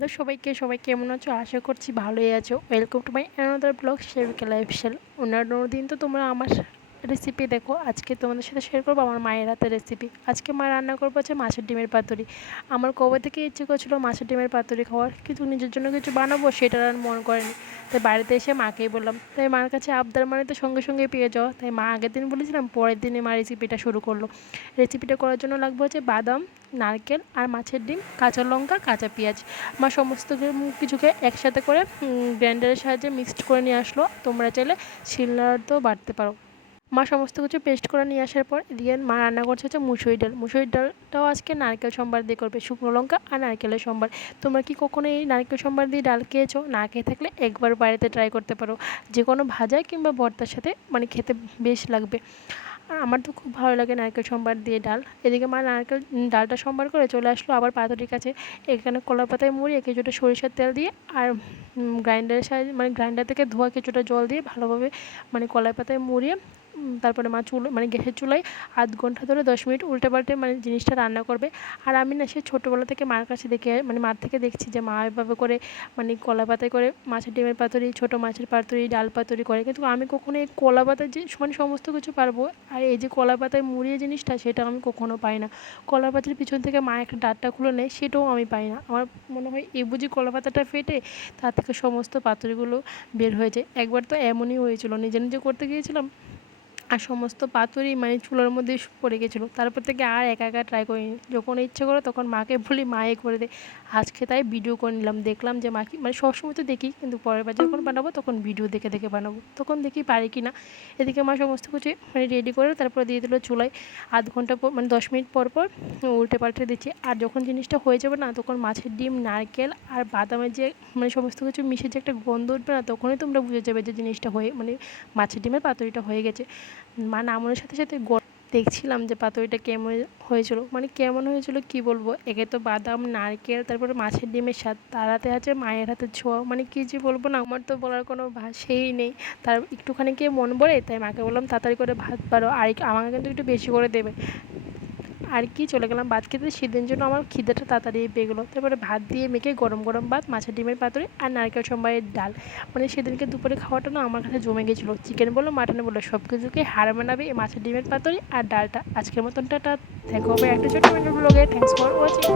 Hello সবাইকে, সবাই কেমন আছো? আশা করছি ভালোই আছো। Welcome to my another blog শেবিকা lifestyle অন্যান্য দিন তো তোমরা আমার রেসিপি দেখো, আজকে তোমাদের সাথে শেয়ার করব আমার মায়ের হাতের রেসিপি আজকে মা রান্না করব হচ্ছে মাছের ডিমের পাতুরি। আমার কবে থেকে ইচ্ছে করছিল মাছের ডিমের পাতুরি খাওয়ার, কিন্তু নিজের জন্য কিছু বানাবো সেটা আর মন করেনি। তাই বাড়িতে এসে মাকেই বললাম, তাই মার কাছে আবদার মানে তো সঙ্গে সঙ্গে পেয়ে যাওয়া তাই মা আগের দিন বলেছিলাম, পরের দিনে মা রেসিপিটা শুরু করল। রেসিপিটা করার জন্য লাগবে হচ্ছে বাদাম, নারকেল আর মাছের ডিম, কাঁচা লঙ্কা, কাঁচা পেঁয়াজ। মা সমস্ত কিছুকে একসাথে করে গ্রাইন্ডারের সাহায্যে মিক্সড করে নিয়ে আসলো। তোমরা চাইলে শিলনোড়াতেও বাটতে পারো। মা সমস্ত কিছু পেস্ট করে নিয়ে আসার পর এদিকে মা রান্না করছে হচ্ছে মুসুরি ডাল। মুসুরি ডালটাও আজকে নারকেল সোমবার দিয়ে করবে, শুকনো লঙ্কা আর নারকেলের সম্বার। তোমরা কি কখনো এই নারকেল সোমবার দিয়ে ডাল খেয়েছো? না খেয়ে থাকলে একবার বাড়িতে ট্রাই করতে পারো। যে কোনো ভাজা কিংবা ভর্তার সাথে মানে খেতে বেশ লাগবে। আর আমার তো খুব ভালো লাগে নারকেল সম্বার দিয়ে ডাল। এদিকে মা নারকেল ডালটা সম্বার করে চলে আসলো আবার পাতুরির কাছে। এখানে কলা পাতায় মুড়িয়ে কিছুটা সরিষার তেল দিয়ে আর গ্রাইন্ডারের সাহায্যে মানে গ্রাইন্ডার থেকে ধোয়া কিছুটা জল দিয়ে ভালোভাবে মানে কলাই পাতায় মুড়িয়ে তারপরে মা চুলো মানে গ্যাসের চুলায় আধ ঘণ্টা ধরে দশ মিনিট উল্টে পাল্টে মানে জিনিসটা রান্না করবে। আর আমি না সে ছোটোবেলা থেকে মার কাছে দেখে মানে মার থেকে দেখছি যে মা এভাবে করে মানে কলা পাতায় করে মাছের ডিমের পাতুরি, ছোটো মাছের পাতুরি, ডাল পাতুরি করে। কিন্তু আমি কখনো এই কলা পাতায় যে মানে সমস্ত কিছু পারব, আর এই যে কলা পাতায় মুড়িয়ে জিনিসটা সেটা আমি কখনো পাই না। কলা পাতার পিছন থেকে মা একটা ডাটটা খুলে নেয়, সেটাও আমি পাই না। আমার মনে হয় এই বুঝি কলা পাতাটা ফেটে তার থেকে সমস্ত পাতুরিগুলো বের হয়ে যায়। একবার তো এমনই হয়েছিল, নিজে নিজে করতে গিয়েছিলাম আর সমস্ত পাথরই মানে চুলার মধ্যে পড়ে গেছিল। তারপর থেকে আর একা একা ট্রাই করিনি। যখন ইচ্ছে করো তখন মাকে বলি মায়ে করে দে। আজকে তাই ভিডিও করে নিলাম। দেখলাম যে মা কি মানে সবসময় তো দেখি, কিন্তু পরের বার যখন বানাবো তখন ভিডিও দেখে দেখে বানাবো। তখন দেখি পারি কি না। এদিকে মা সমস্ত কিছু মানে রেডি করে তারপর দিয়ে দিল চুলায়। আধ ঘণ্টা পর মানে দশ মিনিট পর পর উল্টে পাল্টে দিচ্ছি। আর যখন জিনিসটা হয়ে যাবে না, তখন মাছের ডিম, নারকেল আর বাদামের যে মানে সমস্ত কিছু মিশে যে একটা গন্ধ উঠবে না, তখনই তোমরা বুঝে যাবে যে জিনিসটা হয়ে মানে মাছের ডিমের পাতুরিটা হয়ে গেছে। মা নামানোর সাথে সাথে দেখছিলাম যে পাতুরিটা কেমন হয়েছিল। মানে কেমন হয়েছিল কি বলব? একে তো বাদাম, নারকেল, তারপরে মাছের ডিমের স্বাদ, তার হাতে আছে মায়ের হাতে ছোঁয়া। মানে কী যে বলব না, আমার তো বলার কোনো ভাষেই নেই। তার একটুখানি কে মন বলে তাই মাকে বললাম, তাড়াতাড়ি করে ভাত পারো আর আমাকে কিন্তু একটু বেশি করে দেবে। আর কি চলে গেলাম ভাত খেতে। সেদিন জন্য আমার খিদেটা তাড়াতাড়ি পেয়ে গেলো। তারপরে ভাত দিয়ে মেখে গরম গরম ভাত, মাছের ডিমের পাতুরি আর নারকেল সোমবারের ডাল। মানে সেদিনকে দুপুরে খাওয়াটা না আমার কাছে জমে গেছিল। চিকেন বলো, মাটন বলো সব কিছুকে হার মানাবে এই মাছের ডিমের পাতুরি আর ডালটা। আজকের মতনটা টাটা। দেখা হবে একটা ছোটো ব্লগে। Thanks for watching